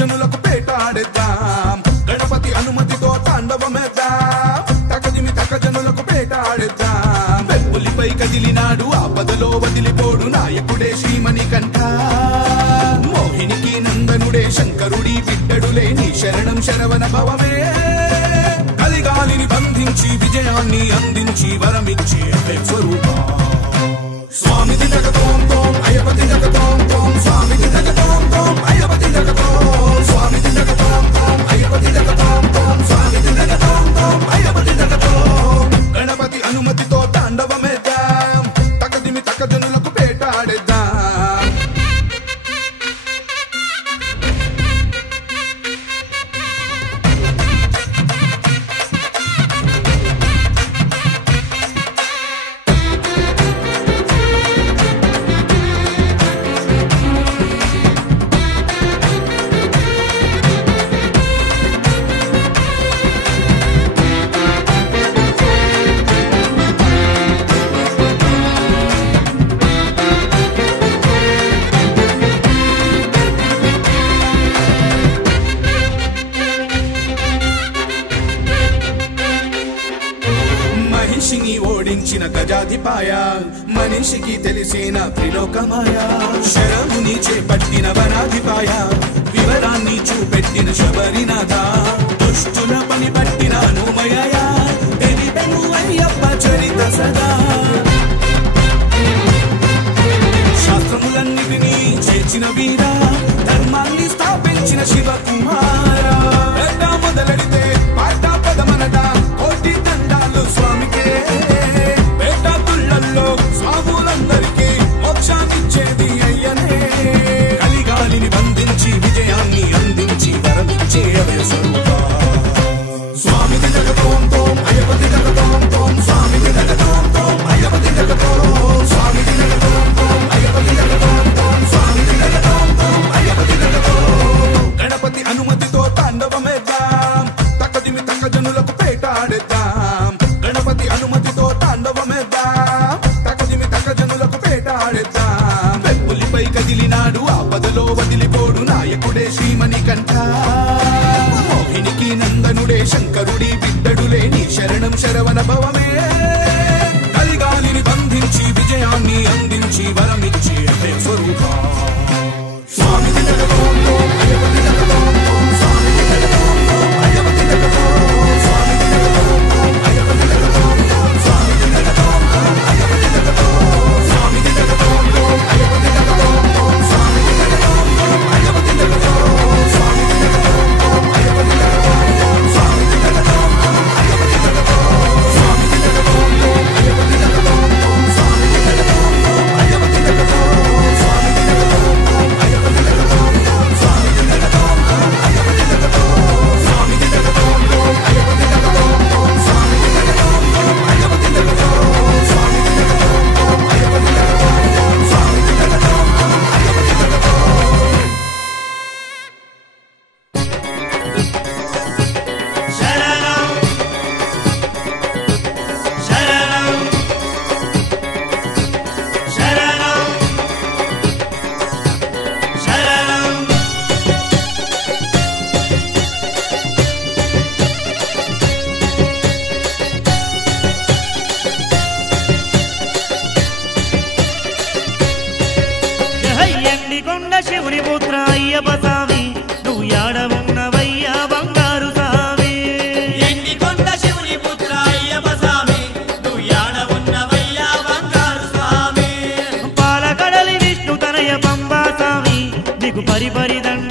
జనులకు పేటాడేద్దాం గణపతి అనుమతితో తాండవమేద్దాం తకదిమి తక జనులకు పేటాడేద్దాం వెప్పులిపై కదిలినాడు ఆపదలో వదిలిపోడు నాయకుడే శ్రీమణికంఠ మోహినికి నందనుడే శంకరుడి బిడ్డడులే నీ శరణం శరవణ భవమే కలిగాలిని బంధించి విజయాన్ని అందించి వరమిచ్చి స్వరూప స్వామి దినగతోం తోం అయ్యపతి జగతోం తోం స్వామి దినగతోం తోం అయ్యపతి జగతోం స్వామి దినగతోం తోం అయ్యపతి జగతోం తోం స్వామి దినగతోం తోం అయ్యపతి జగతోం గణపతి అనుమతితో తాండవమేద్దాం తకదిమి తక జనులకు పేటాడేద్దాం మహిషిని ఓడించిన గజాధిపాయ మనిషికి తెలిసిన త్రిలోకమాయ శరముని చేపట్టిన వనాధిపాయ వివరాన్ని చూపెట్టిన శబరినాథ దుష్టుల పని పట్టిన అనుమయ తెలిపెను అయ్యప్ప చరిత సదా శాస్త్రములన్నిటినీ చేర్చిన వీర ధర్మాన్ని స్థాపించిన శివకుమార మొదలెడితే పాట పదమనట కోటి దండాలు స్వామికే పేట తుళ్ళల్లో స్వాములందరికీ మోక్షాన్నిచ్చేది అయ్యనే కలిగాలిని బంధించి విజయాన్ని అందించి వరమిచ్చే అభయ స్వరూప స్వామి జగతోం తోం అయ్యపతి జగతోం తోం స్వామి జగతోం తోం అయ్యపతి జగతోం స్వామి జగతోం తోం అయ్యపతి జగతోం తోం స్వామి జగతోం తోం అయ్యపతి జగతోం గణపతి అనుమతితో తాండవమేద్దాం తకదిమి తక జనులకు పేటాడేద్దాం గణపతి అనుమతితో తాండవమేద్దాం తకదిమి తక జనులకు పేటాడేద్దాం వెప్పులిపై కదిలినాడు ఆపదలో వదిలిపోడు నాయకుడే శ్రీమణికంఠ మోహినికి నందనుడే శంకరుడి బిడ్డడులే నీ శరణం శరవణ భవమే కలిగాలిని బంధించి విజయాన్ని అందించి వరమిచ్చి స్వరూప స్వామి జగతోం తోం అయ్యపతి జగతోం తోం స్వామి జగతోం తోం అయ్యపతి జగతోం స్వామి జగతోం తోం అయ్యపతి జగతోం తోం స్వామి జగతోం తోం అయ్యపతి జగతోం స్వామి జగతోం తోం అయ్యపతి జగతోం తోం స్వామి జగతోం తోం అయ్యపతి జగతోం స్వామి జగతోం తోం అయ్యపతి జగతోం తోం స్వామి జగతోం తోం అయ్యపతి జగతోం స్వామి జగతోం తోం అయ్యపతి జగతోం తోం స్వామి జగతోం తోం అయ్యపతి జగతోం స్వామి జగతోం తోం అయ్యపతి జగతోం తోం స్వామి జగతోం తోం అయ్యపతి జగతోం స్వామి జగతోం తోం అయ్యపతి జగతోం తోం స్వామి జగతోం తోం అయ్యపతి జగతోం స్వామి జగతోం తోం అయ్యపతి జగతోం తోం స్వామి జగతోం తోం అయ్యపతి జగతోం శరణం శరణం శరణం శరణం ఎండి కొండ శివుని పుత్ర అయ్యప్ప స్వామి నువ్వు యాడవున్నవయ్యా బంగారు స్వామి ఎండి కొండ శివుని పుత్ర అయ్యప్ప స్వామి నువ్వు యాడవున్నవయ్యా బంగారు స్వామి పాలకడలి విష్ణు తనయ పంబా స్వామి నీకు పరిపరి దండ